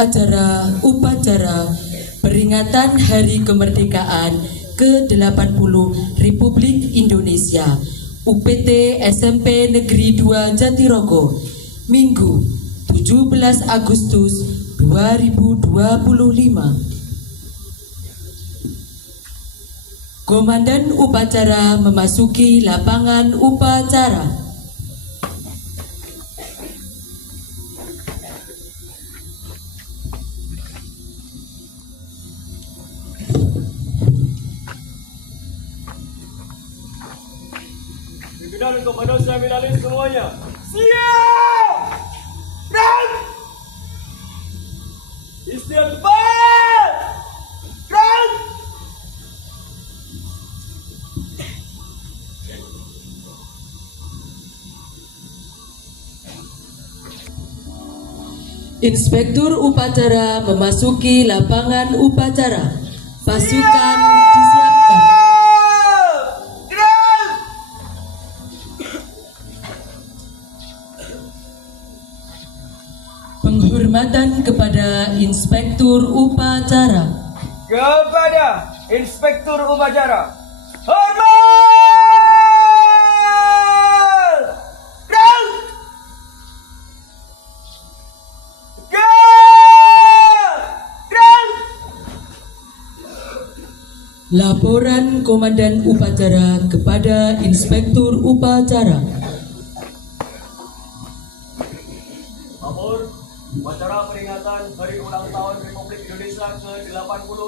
Acara upacara peringatan Hari Kemerdekaan ke-80 Republik Indonesia UPT SMP Negeri 2 Jatirogo, Minggu 17 Agustus 2025. Komandan upacara memasuki lapangan upacara. Pimpinan untuk manusia finalis semuanya. Siap! Dan istighfar! Dan Inspektur upacara memasuki lapangan upacara. Pasukan disiapkan. Penghormatan kepada Inspektur upacara. kepada Inspektur upacara. Hormat! Dan Laporan Komandan upacara kepada Inspektur upacara. Lapor upacara peringatan Hari Ulang Tahun Republik Indonesia ke-80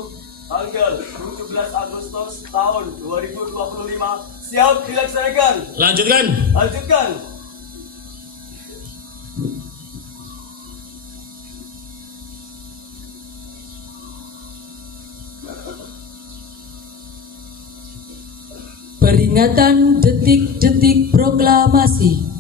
tanggal 17 Agustus tahun 2025 siap dilaksanakan. Lanjutkan. Lanjutkan. Peringatan detik-detik proklamasi.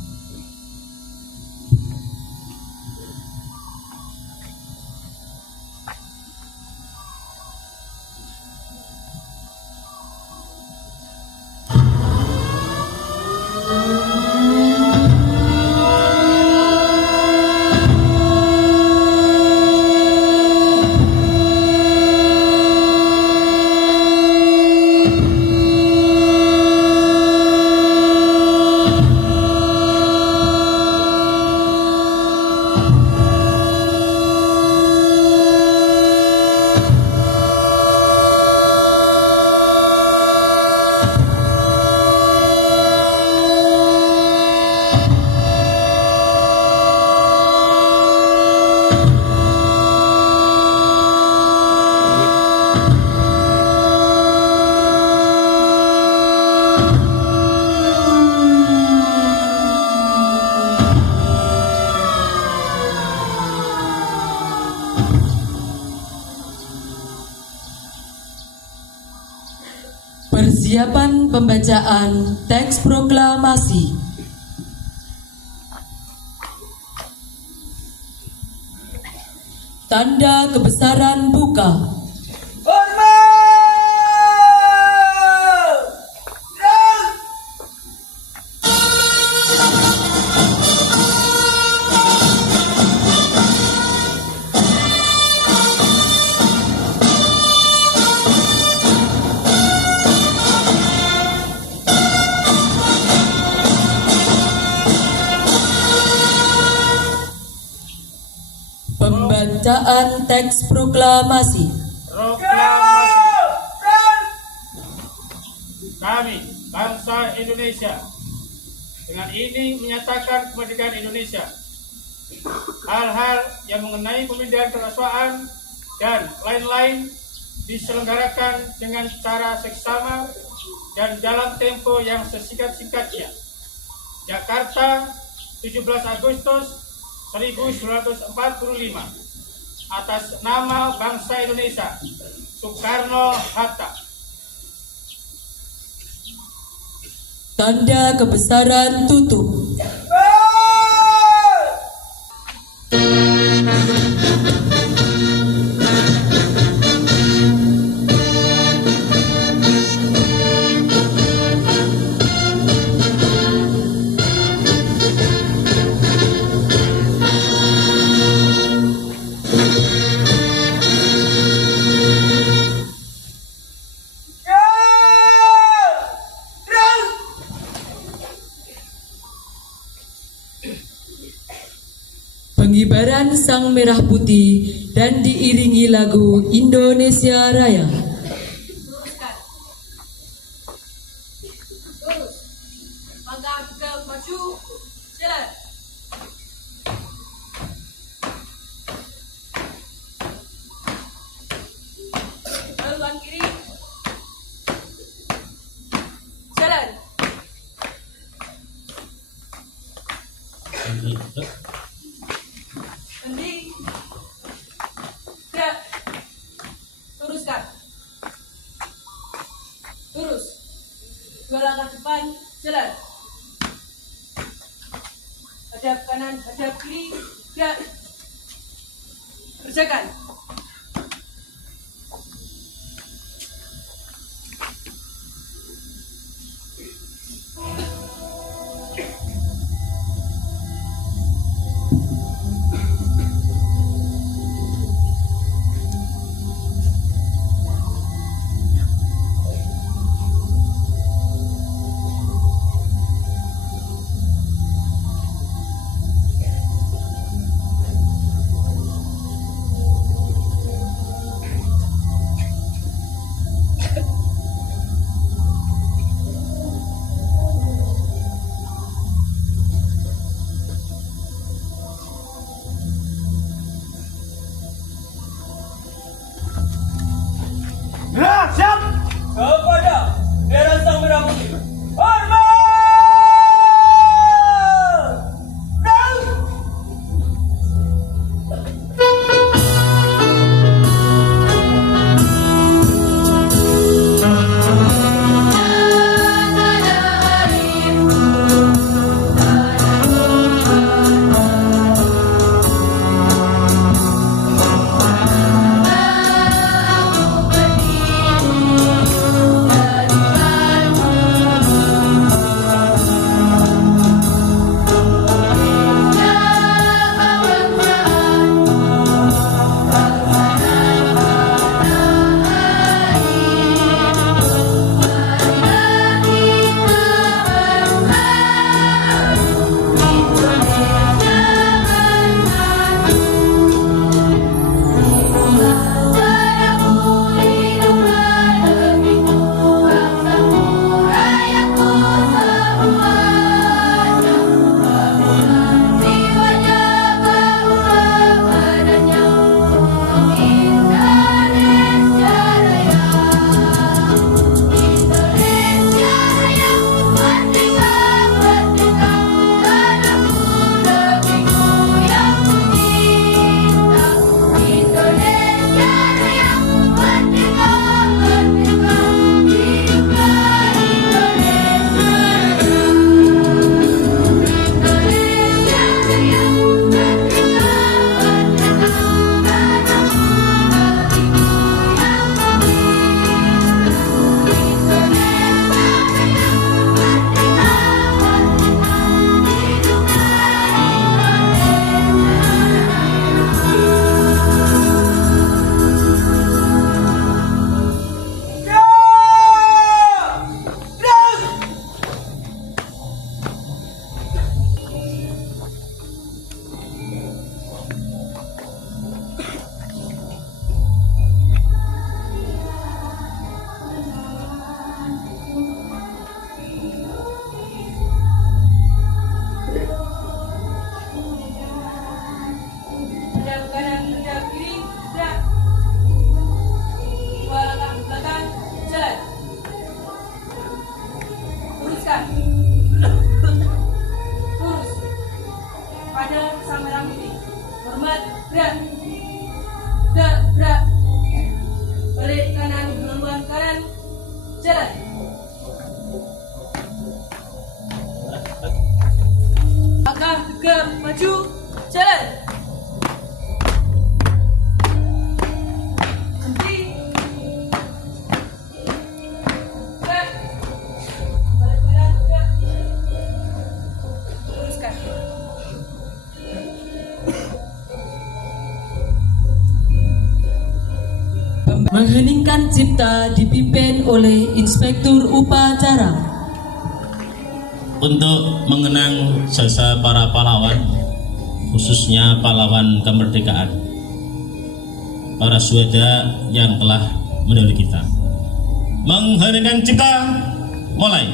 Persiapan pembacaan teks proklamasi. Tanda kebesaran buka. Pembacaan teks proklamasi. Kami, bangsa Indonesia, dengan ini menyatakan kemerdekaan Indonesia. Hal-hal yang mengenai pemindahan kekuasaan dan lain-lain diselenggarakan dengan cara seksama dan dalam tempo yang sesingkat-singkatnya. Jakarta, 17 Agustus 1945. Atas nama bangsa Indonesia, Soekarno-Hatta. Tanda kebesaran tutup. sang merah putih dan diiringi lagu Indonesia Raya. Luruskan. Lurus. Langkah ke maju. Jalan. Haluan kiri. Jalan. Hendi. Gerak. Luruskan. Lurus. 2 langkah depan. Jalan. Hadap kanan, hadap kiri. Gerak. Kerjakan. Gerak, siap! Kepada bendera sang merah putih. Hormat! Dan Hadap kanan, hadap kiri. Gerak. 2 langkah belakang. Jalan. Luruskan. Lurus. Pada sang merah putih. Hormat. Gerak. Gerak. Balik kanan, haluan kanan. Jalan. Langkah gegap maju. Jalan. Henti. Gerak. Balik kanan. Gerak. Luruskan. Mengheningkan cipta dipimpin oleh Inspektur Upacara. Untuk mengenang jasa para pahlawan, khususnya pahlawan kemerdekaan, para syuhada yang telah mendahului kita. Mengheningkan cipta, mulai.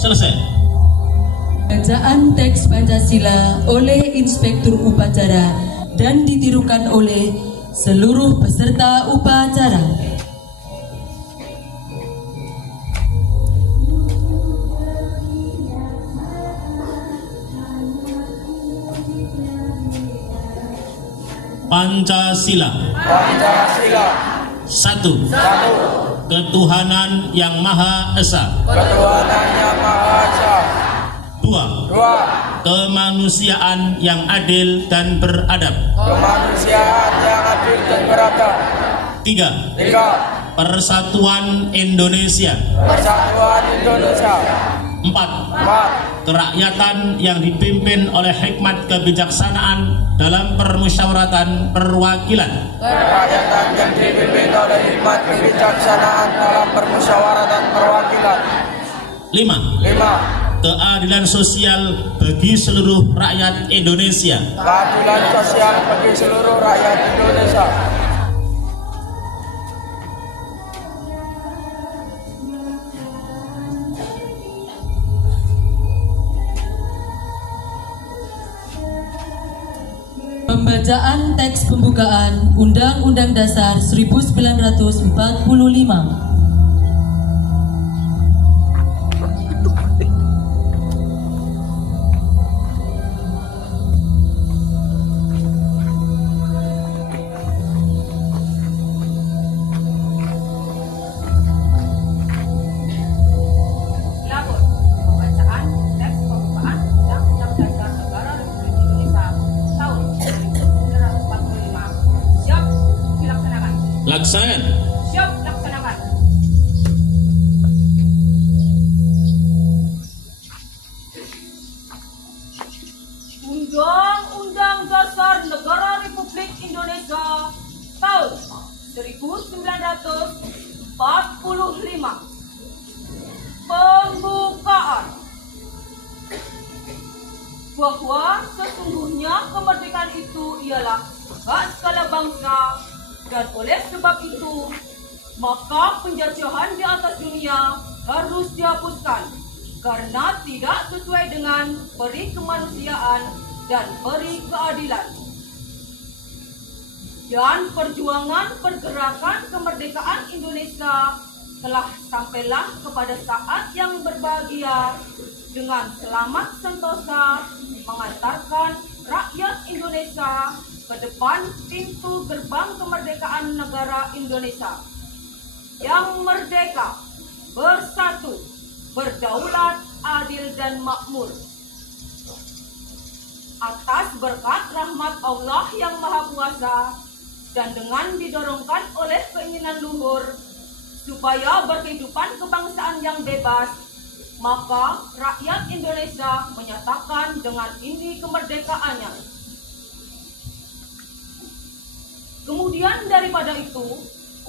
Selesai. Bacaan teks Pancasila oleh Inspektur Upacara dan ditirukan oleh seluruh peserta upacara. Pancasila. Pancasila. Satu. Ketuhanan yang Maha Esa. Ketuhanan yang Maha Esa. Dua. Dua. Kemanusiaan yang adil dan beradab. Kemanusiaan yang adil dan beradab. Tiga. Tiga. Persatuan Indonesia. Persatuan Indonesia. Empat. Empat. Kerakyatan yang dipimpin oleh hikmat kebijaksanaan dalam permusyawaratan perwakilan. Kerakyatan yang dipimpin oleh hikmat kebijaksanaan dalam permusyawaratan perwakilan. Lima. Lima. Keadilan sosial bagi seluruh rakyat Indonesia. Keadilan sosial bagi seluruh rakyat Indonesia. Pembacaan teks pembukaan Undang-Undang Dasar 1945. Labor, pembacaan teks pembukaan Undang-Undang Dasar Negara Republik Indonesia tahun 1945. Siap dilaksanakan. Laksanakan. Siap dilaksanakan. Undang-Undang Dasar Negara Republik Indonesia tahun 1945. Pembukaan. Bahwa sesungguhnya kemerdekaan itu ialah hak segala bangsa, dan oleh sebab itu maka penjajahan di atas dunia harus dihapuskan karena tidak sesuai dengan peri kemanusiaan dan peri keadilan. Dan perjuangan pergerakan kemerdekaan Indonesia telah sampailah kepada saat yang berbahagia dengan selamat sentosa mengantarkan rakyat Indonesia ke depan pintu gerbang kemerdekaan negara Indonesia yang merdeka, bersatu, berdaulat, adil dan makmur. Atas berkat rahmat Allah yang Maha Kuasa dan dengan didorongkan oleh keinginan luhur supaya berkehidupan kebangsaan yang bebas, maka rakyat Indonesia menyatakan dengan ini kemerdekaannya. Kemudian daripada itu,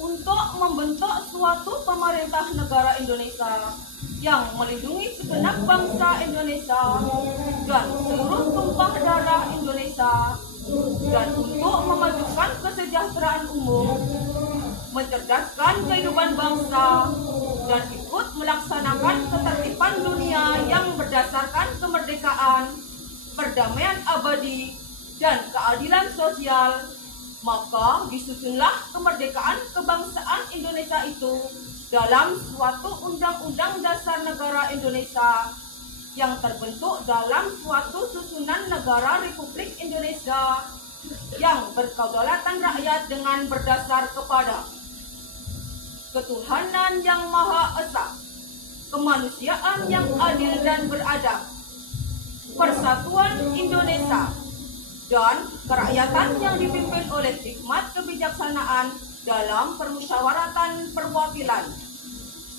untuk membentuk suatu pemerintah negara Indonesia yang melindungi segenap bangsa Indonesia dan seluruh tumpah darah Indonesia, dan untuk memajukan kesejahteraan umum, mencerdaskan kehidupan bangsa, dan ikut melaksanakan ketertiban dunia yang berdasarkan kemerdekaan, perdamaian abadi, dan keadilan sosial, maka disusunlah kemerdekaan kebangsaan Indonesia itu dalam suatu Undang-Undang Dasar Negara Indonesia yang terbentuk dalam suatu susunan negara Republik Indonesia yang berkedaulatan rakyat dengan berdasar kepada ketuhanan yang Maha Esa, kemanusiaan yang adil dan beradab, persatuan Indonesia, dan kerakyatan yang dipimpin oleh hikmat kebijaksanaan dalam permusyawaratan perwakilan,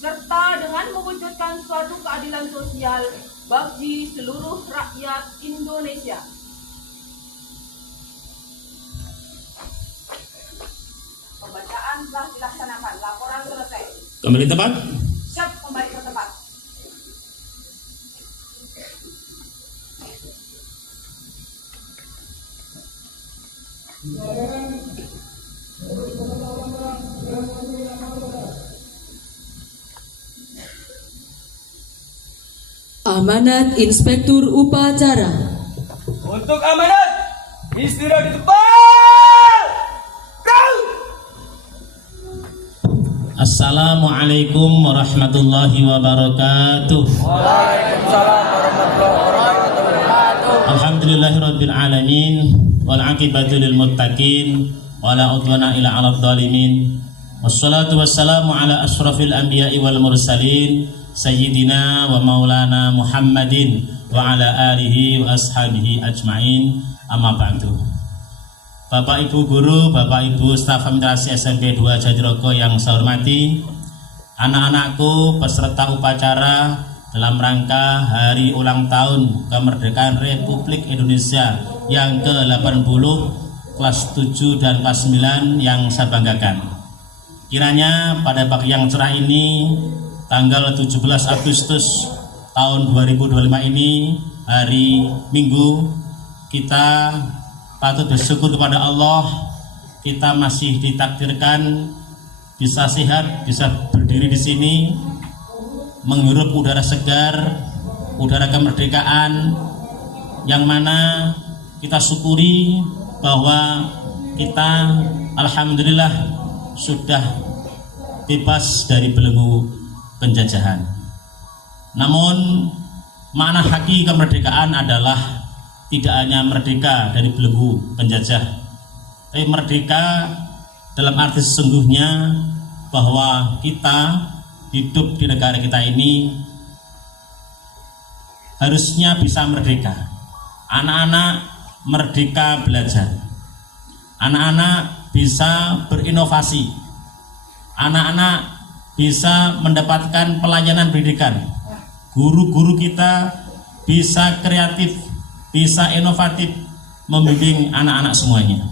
serta dengan mewujudkan suatu keadilan sosial bagi seluruh rakyat Indonesia. Pembacaan telah dilaksanakan. Laporan selesai. Kembali tempat. Siap, kembali ke tempat. Amanat Inspektur Upacara. Untuk amanat, istirahat di tempat. Kau. Assalamualaikum warahmatullahi wabarakatuh. Waalaikumsalam warahmatullahi wabarakatuh. Alhamdulillahirabbil alamin wal aqibatu lil muttaqin wala udwana illa 'alal zalimin. Wassalatu wassalamu ala asyrafil anbiya'i wal mursalin sayyidina wa maulana Muhammadin wa ala alihi wa ashabihi ajmain. Amma ba'du. Bapak Ibu guru, Bapak Ibu staf administrasi SMP 2 Jatirogo yang saya hormati, anak-anakku peserta upacara dalam rangka hari ulang tahun kemerdekaan Republik Indonesia yang ke-80 kelas 7 dan kelas 9 yang saya banggakan. Kiranya pada pagi yang cerah ini, tanggal 17 Agustus tahun 2025 ini, hari Minggu, kita patut bersyukur kepada Allah, kita masih ditakdirkan bisa sehat, bisa berdiri di sini, menghirup udara segar, udara kemerdekaan, yang mana kita syukuri bahwa kita alhamdulillah sudah bebas dari belenggu penjajahan. Namun makna hakiki kemerdekaan adalah tidak hanya merdeka dari belenggu penjajah, tapi merdeka dalam arti sesungguhnya bahwa kita hidup di negara kita ini harusnya bisa merdeka. Anak-anak merdeka belajar, anak-anak bisa berinovasi, anak-anak bisa mendapatkan pelayanan pendidikan, guru-guru kita bisa kreatif, bisa inovatif membimbing anak-anak semuanya.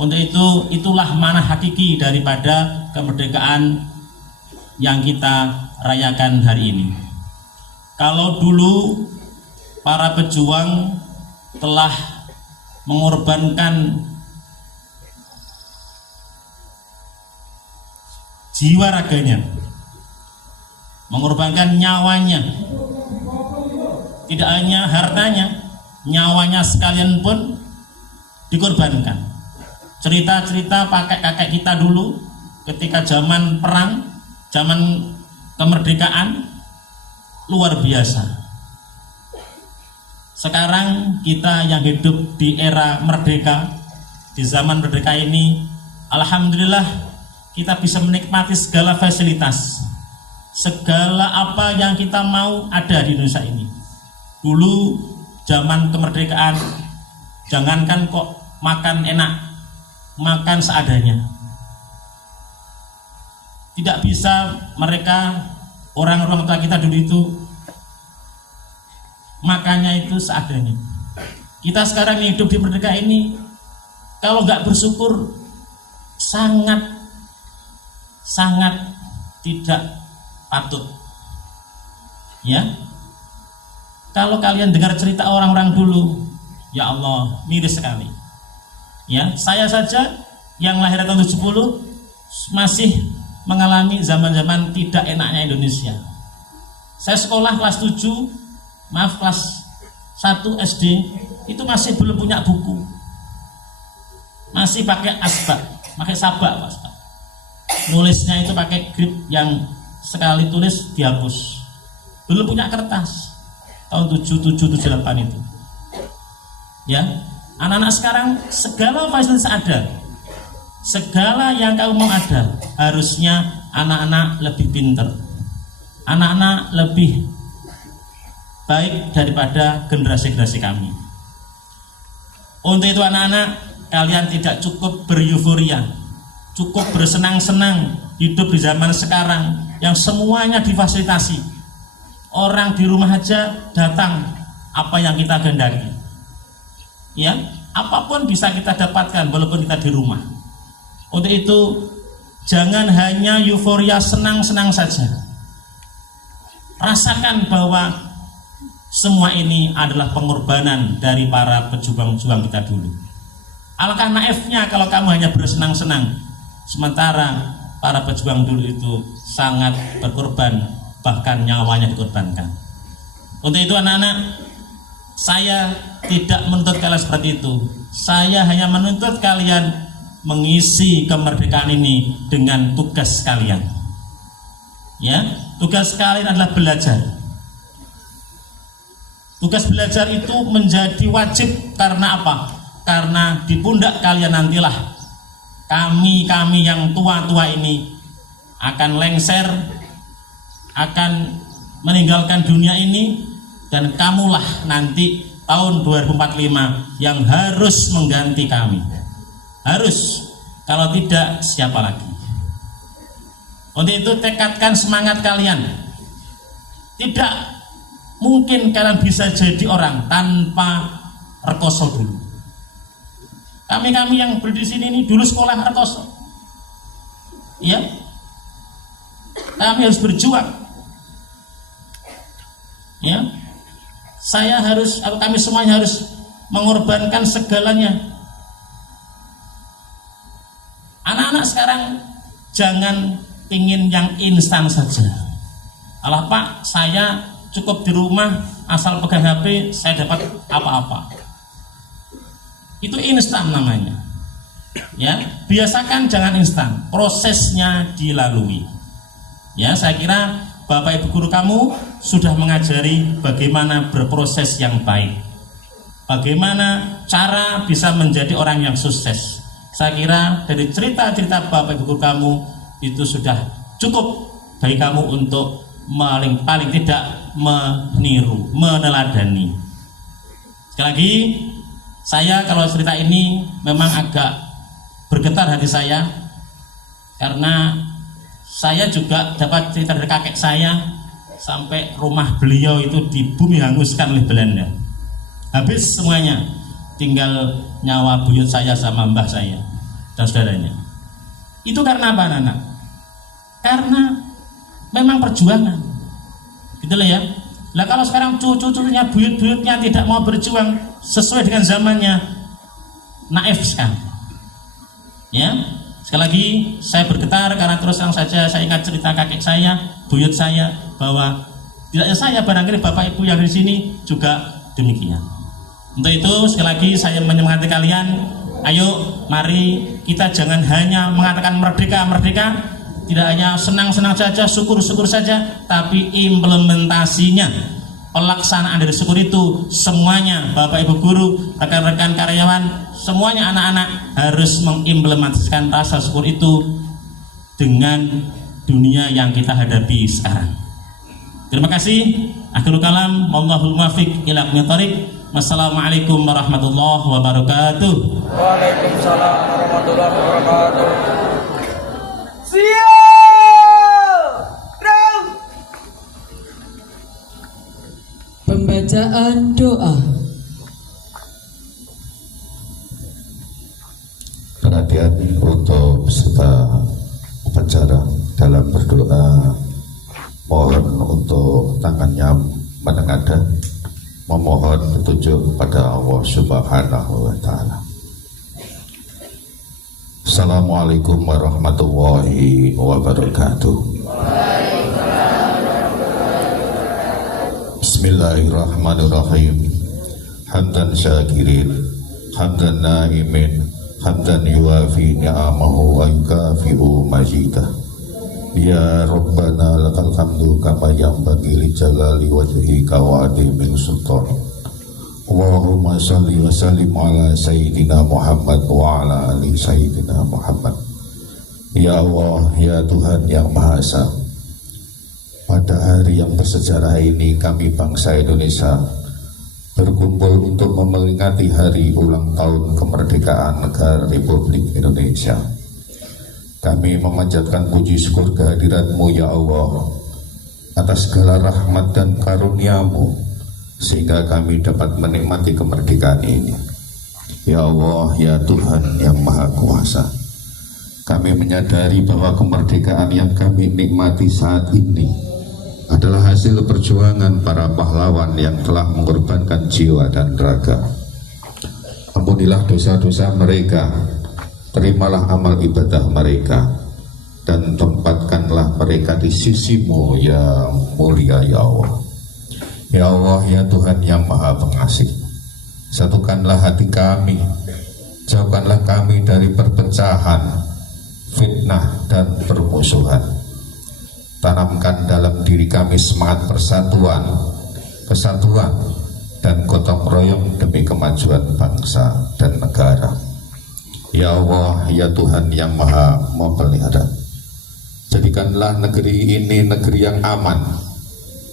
Untuk itu, itulah makna hakiki daripada kemerdekaan yang kita rayakan hari ini. Kalau dulu para pejuang telah mengorbankan jiwa raganya, mengorbankan nyawanya, tidak hanya hartanya, nyawanya sekalian pun dikorbankan. Cerita-cerita kakek-kakek kita dulu ketika zaman perang, zaman kemerdekaan luar biasa. Sekarang kita yang hidup di era merdeka, di zaman merdeka ini, alhamdulillah kita bisa menikmati segala fasilitas, segala apa yang kita mau ada di Indonesia ini. Dulu zaman kemerdekaan, jangankan kok makan enak, makan seadanya. Tidak bisa mereka, orang tua kita dulu itu Makanya itu seadanya. Kita sekarang hidup di merdeka ini, kalau nggak bersyukur sangat tidak patut. Ya, kalau kalian dengar cerita orang-orang dulu, ya Allah, miris sekali. Ya, saya saja yang lahir tahun 70 masih mengalami zaman-zaman tidak enaknya Indonesia. Saya sekolah kelas 7, kelas 1 SD itu masih belum punya buku, masih pakai asbak, pakai sabak, nulisnya itu pakai grip yang sekali tulis dihapus, belum punya kertas. Tahun 77, 78 itu. Ya, anak-anak sekarang segala fasilitas ada, segala yang kamu mau ada. Harusnya anak-anak lebih pintar, anak-anak lebih baik daripada generasi-generasi kami. Untuk itu anak-anak, kalian tidak cukup beryuforia, cukup bersenang-senang hidup di zaman sekarang yang semuanya difasilitasi. Orang di rumah aja datang apa yang kita kehendaki. Ya, apapun bisa kita dapatkan walaupun kita di rumah. Untuk itu jangan hanya euforia senang-senang saja. Rasakan bahwa semua ini adalah pengorbanan dari para pejuang-pejuang kita dulu. Alangkah naifnya kalau kamu hanya bersenang-senang, sementara para pejuang dulu itu sangat berkorban, bahkan nyawanya dikorbankan. Untuk itu anak-anak, saya tidak menuntut kalian seperti itu. Saya hanya menuntut kalian mengisi kemerdekaan ini dengan tugas kalian. Ya, tugas kalian adalah belajar. Tugas belajar itu menjadi wajib karena apa? Karena di pundak kalian nantilah kami yang tua-tua ini akan lengser, akan meninggalkan dunia ini, dan kamulah nanti tahun 2045 yang harus mengganti kami. Harus, kalau tidak siapa lagi? Untuk itu tekadkan semangat kalian. Tidak mungkin kalian bisa jadi orang tanpa rekoso dulu. Kami yang berdiri di sini ini dulu sekolah rekoso. Ya, kami harus berjuang. Ya, kami semuanya harus mengorbankan segalanya. Anak-anak sekarang jangan ingin yang instan saja. Alah Pak, saya cukup di rumah asal pegang HP saya dapat apa-apa. Itu instan namanya. Ya, biasakan jangan instan, prosesnya dilalui. Ya, saya kira Bapak Ibu guru kamu sudah mengajari bagaimana berproses yang baik, bagaimana cara bisa menjadi orang yang sukses. Saya kira dari cerita-cerita Bapak Ibu guru kamu itu sudah cukup bagi kamu untuk paling tidak meniru, meneladani. Sekali lagi, saya kalau cerita ini memang agak bergetar hati saya, karena saya juga dapat cerita dari kakek saya sampai rumah beliau itu di bumi hanguskan oleh Belanda. Habis semuanya, tinggal nyawa buyut saya sama mbah saya dan saudaranya. Itu karena apa anak-anak? Karena memang perjuangan, gitu loh ya. Lah kalau sekarang cucu-cucunya, buyut-buyutnya tidak mau berjuang sesuai dengan zamannya, naif sekali. Ya, sekali lagi saya bergetar karena terus terang saja saya ingat cerita kakek saya, buyut saya, bahwa tidak hanya saya, barangkali Bapak Ibu yang di sini juga demikian. Untuk itu sekali lagi saya menyemangati kalian, ayo mari kita jangan hanya mengatakan merdeka, tidak hanya senang-senang saja, syukur-syukur saja, tapi implementasinya, pelaksanaan dari syukur itu semuanya Bapak Ibu guru, rekan-rekan karyawan, semuanya anak-anak harus mengimplementasikan rasa syukur itu dengan dunia yang kita hadapi sekarang. Terima kasih. Akhirul kalam, wallahul muwaffiq ila aqwamit thoriq. Wassalamualaikum warahmatullahi wabarakatuh. Waalaikumsalam warahmatullahi wabarakatuh. Pembaca Bacaan doa. Perhatian untuk peserta upacara dalam berdoa, mohon untuk tangannya menengadah, memohon petunjuk kepada Allah Subhanahu wa Ta'ala. Assalamualaikum warahmatullahi wabarakatuh. Bismillahirrahmanirrahim. Hamdan syakirin, hamdan naimin, hamdan yuwafi ni'amahu wa yukafi'u majidah. Ya Rabbana lakal hamdu kama yanbaghi li jalali wajhika wa adhimil sultan. Allahumma salli wa sallim ala Sayyidina Muhammad wa ala ali Sayyidina Muhammad. Ya Allah, ya Tuhan yang Maha Esa, pada hari yang bersejarah ini kami bangsa Indonesia berkumpul untuk memperingati hari ulang tahun kemerdekaan negara Republik Indonesia. Kami memanjatkan puji syukur kehadirat-Mu ya Allah atas segala rahmat dan karunia-Mu sehingga kami dapat menikmati kemerdekaan ini. Ya Allah, ya Tuhan yang Maha Kuasa, kami menyadari bahwa kemerdekaan yang kami nikmati saat ini adalah hasil perjuangan para pahlawan yang telah mengorbankan jiwa dan raga. Ampunilah dosa-dosa mereka, terimalah amal ibadah mereka, dan tempatkanlah mereka di sisi-Mu yang mulia ya Allah. Ya Allah, ya Tuhan yang Maha Pengasih, satukanlah hati kami, jauhkanlah kami dari perpecahan, fitnah, dan permusuhan. Tanamkan dalam diri kami semangat persatuan, kesatuan, dan gotong royong demi kemajuan bangsa dan negara. Ya Allah, ya Tuhan yang Maha Memelihara, jadikanlah negeri ini negeri yang aman,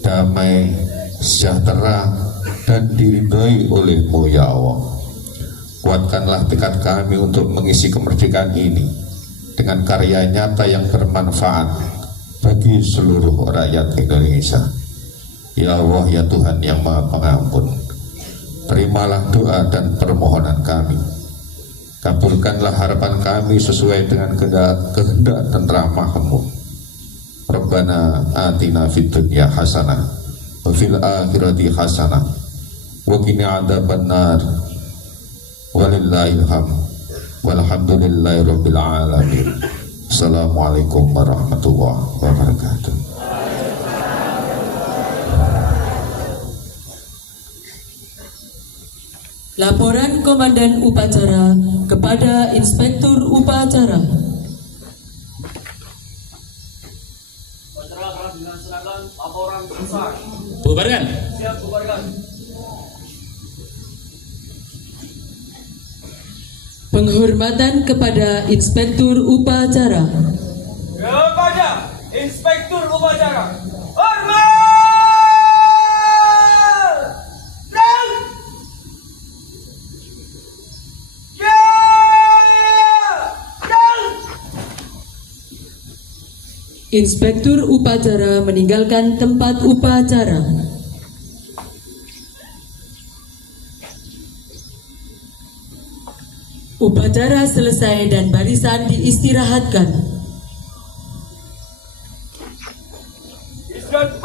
damai, sejahtera, dan diridhoi oleh-Mu ya Allah. Kuatkanlah tekad kami untuk mengisi kemerdekaan ini dengan karya nyata yang bermanfaat bagi seluruh rakyat Indonesia. Ya Allah, ya Tuhan yang Maha Pengampun, terimalah doa dan permohonan kami. Kabulkanlah harapan kami sesuai dengan kehendak dan rahmat-Mu. Rabbana atina fid dunya hasanah wa fil akhirati hasanah wa qina adzabannar. Walillahil hamd walhamdulillahi rabbil alamin. Assalamualaikum warahmatullahi wabarakatuh. Laporan Komandan Upacara kepada Inspektur Upacara. Upacara telah dilaksanakan, laporan selesai. Bubarkan. Siap, bubarkan. Penghormatan kepada Inspektur Upacara. Kepada Inspektur Upacara, hormat! Dan Inspektur Upacara meninggalkan tempat upacara. Upacara selesai dan barisan diistirahatkan. istirahat